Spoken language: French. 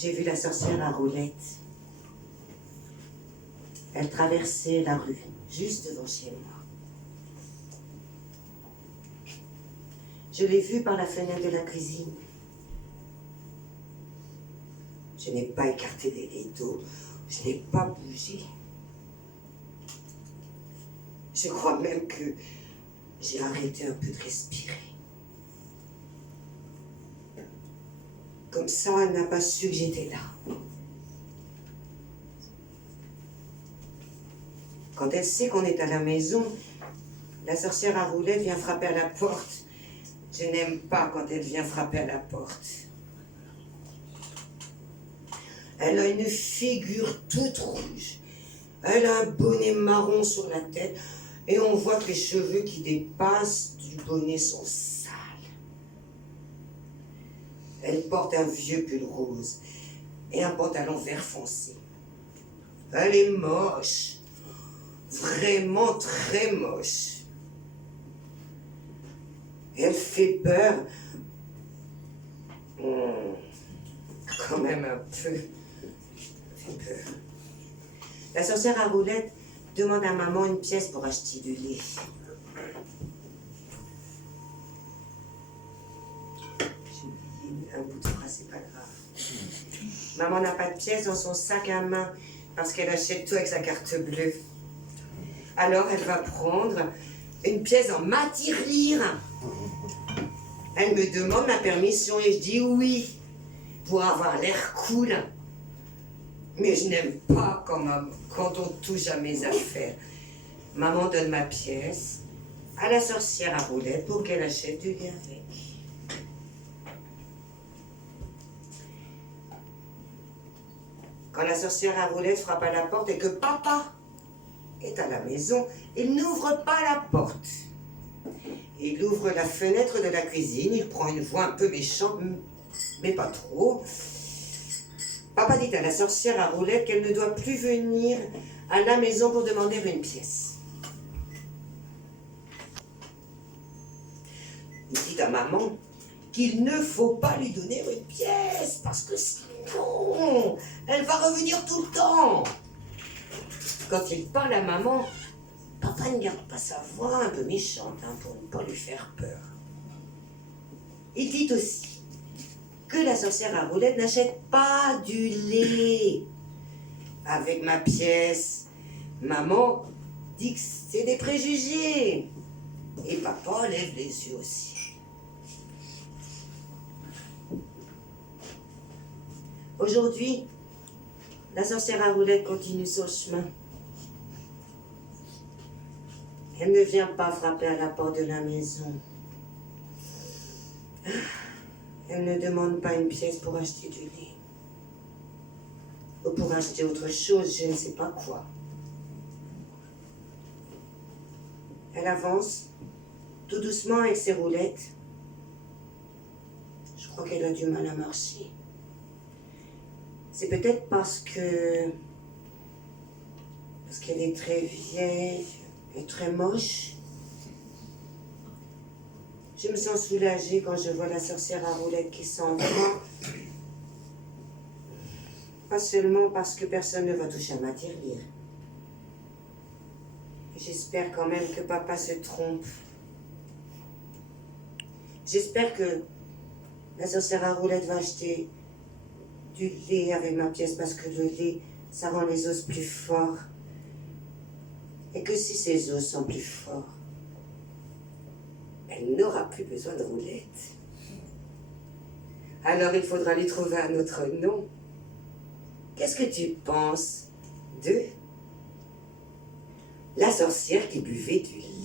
J'ai vu la sorcière à roulette. Elle traversait la rue, juste devant chez moi. Je l'ai vue par la fenêtre de la cuisine. Je n'ai pas écarté les rideaux, je n'ai pas bougé. Je crois même que j'ai arrêté un peu de respirer. Comme ça, elle n'a pas su que j'étais là. Quand elle sait qu'on est à la maison, la sorcière à roulette vient frapper à la porte. Je n'aime pas quand elle vient frapper à la porte. Elle a une figure toute rouge. Elle a un bonnet marron sur la tête et on voit que les cheveux qui dépassent du bonnet sont sales. Elle porte un vieux pull rose et un pantalon vert foncé. Elle est moche. Vraiment très moche. Elle fait peur. Quand même un peu. Elle fait peur. La sorcière à roulette demande à maman une pièce pour acheter du lait. J'ai oublié un bout de phrase, c'est pas grave. Maman n'a pas de pièce dans son sac à main parce qu'elle achète tout avec sa carte bleue. Alors elle va prendre une pièce en matirelire. Elle me demande ma permission et je dis oui, pour avoir l'air cool. Mais je n'aime pas quand on touche à mes affaires. Maman donne ma pièce à la sorcière à roulette pour qu'elle achète du lait avec. Quand la sorcière à roulette frappe à la porte et que papa est à la maison, il n'ouvre pas la porte. Il ouvre la fenêtre de la cuisine, il prend une voix un peu méchante, mais pas trop. Papa dit à la sorcière à roulette qu'elle ne doit plus venir à la maison pour demander une pièce. Il dit à maman qu'il ne faut pas lui donner une pièce, parce que sinon, elle va revenir tout le temps. Quand il parle à maman, papa ne garde pas sa voix un peu méchante pour ne pas lui faire peur. Il dit aussi que la sorcière à roulette n'achète pas du lait avec ma pièce. Maman dit que c'est des préjugés. Et papa lève les yeux aussi. Aujourd'hui, la sorcière à roulette continue son chemin. Elle ne vient pas frapper à la porte de la maison. Elle ne demande pas une pièce pour acheter du lait. Ou pour acheter autre chose, je ne sais pas quoi. Elle avance tout doucement avec ses roulettes. Je crois qu'elle a du mal à marcher. C'est peut-être parce qu'elle est très vieille et très moche. Je me sens soulagée quand je vois la sorcière à roulette qui s'en va. Pas seulement parce que personne ne va toucher à ma tirelire. J'espère quand même que papa se trompe. J'espère que la sorcière à roulette va acheter du lait avec ma pièce parce que le lait, ça rend les os plus forts. Et que si ses os sont plus forts, elle n'aura plus besoin de roulette. Alors il faudra lui trouver un autre nom. Qu'est-ce que tu penses de la sorcière qui buvait du lait?